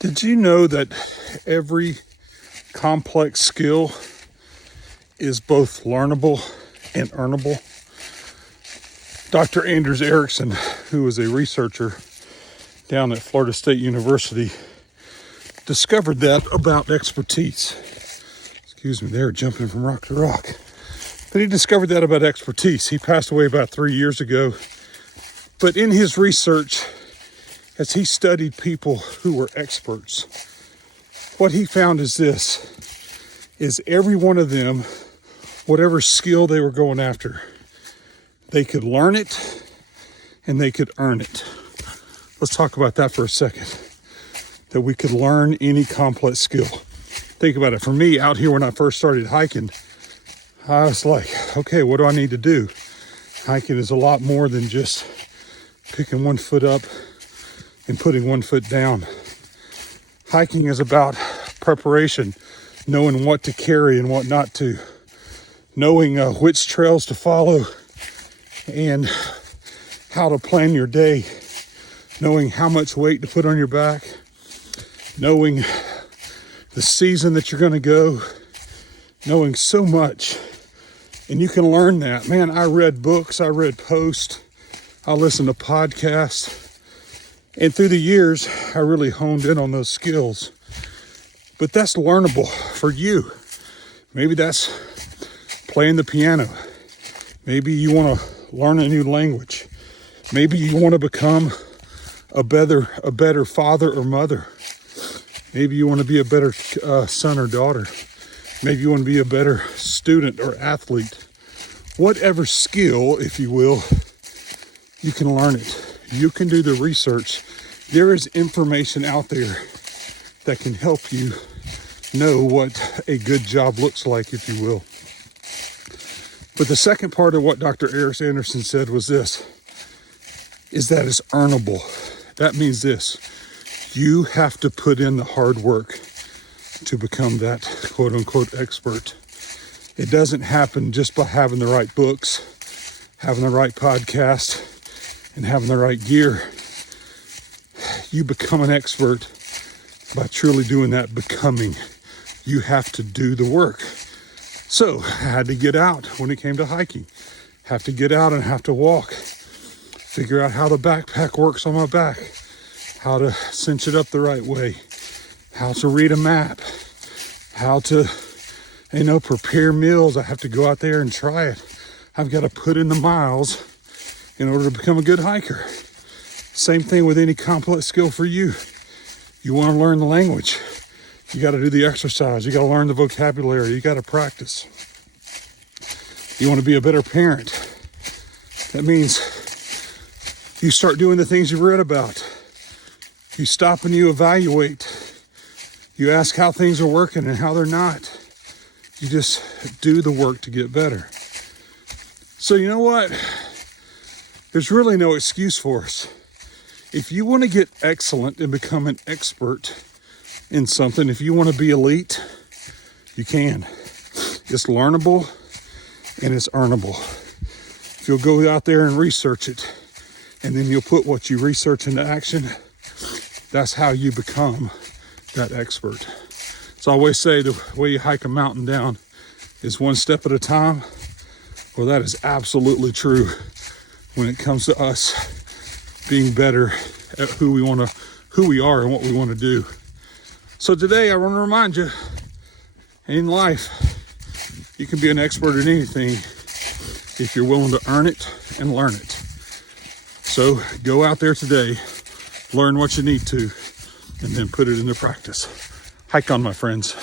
Did you know that every complex skill is both learnable and earnable? Dr. Anders Ericsson, who is a researcher down at Florida State University, discovered that about expertise. Excuse me, they're jumping from rock to rock. But he discovered that about expertise. He passed away about 3 years ago. But in his research, as he studied people who were experts, what he found is this, is every one of them, whatever skill they were going after, they could learn it and they could earn it. Let's talk about that for a second, that we could learn any complex skill. Think about it. For me, out here when I first started hiking, I was like, okay, what do I need to do? Hiking is a lot more than just picking one foot up and putting one foot down. Hiking is about preparation, knowing what to carry and what not to, knowing which trails to follow and how to plan your day, knowing how much weight to put on your back, knowing the season that you're going to go, knowing so much. And you can learn that. Man, I read books, I read posts, I listened to podcasts. And through the years, I really honed in on those skills. But that's learnable for you. Maybe that's playing the piano. Maybe you want to learn a new language. Maybe you want to become a better father or mother. Maybe you want to be a better son or daughter. Maybe you want to be a better student or athlete. Whatever skill, if you will, you can learn it. You can do the research. There is information out there that can help you know what a good job looks like, if you will. But the second part of what Dr. Eric Anderson said was this, is that it's earnable. That means this, you have to put in the hard work to become that quote unquote expert. It doesn't happen just by having the right books, having the right podcast, and having the right gear. You become an expert by truly doing that becoming. You have to do the work. So I had to get out when it came to hiking. Have to get out and have to walk. Figure out how the backpack works on my back. How to cinch it up the right way. How to read a map. How to, prepare meals. I have to go out there and try it. I've got to put in the miles in order to become a good hiker. Same thing with any complex skill for you. You want to learn the language. You got to do the exercise. You got to learn the vocabulary. You got to practice. You want to be a better parent. That means you start doing the things you read about. You stop and you evaluate. You ask how things are working and how they're not. You just do the work to get better. So you know what? There's really no excuse for us. If you want to get excellent and become an expert in something, if you want to be elite, you can. It's learnable and it's earnable. If you'll go out there and research it, and then you'll put what you research into action, that's how you become that expert. So I always say the way you hike a mountain down is one step at a time. Well, that is absolutely true when it comes to us being better at who we are and what we want to do. So today I want to remind you, in life, you can be an expert at anything if you're willing to earn it and learn it. So go out there today, learn what you need to, and then put it into practice. Hike on, my friends.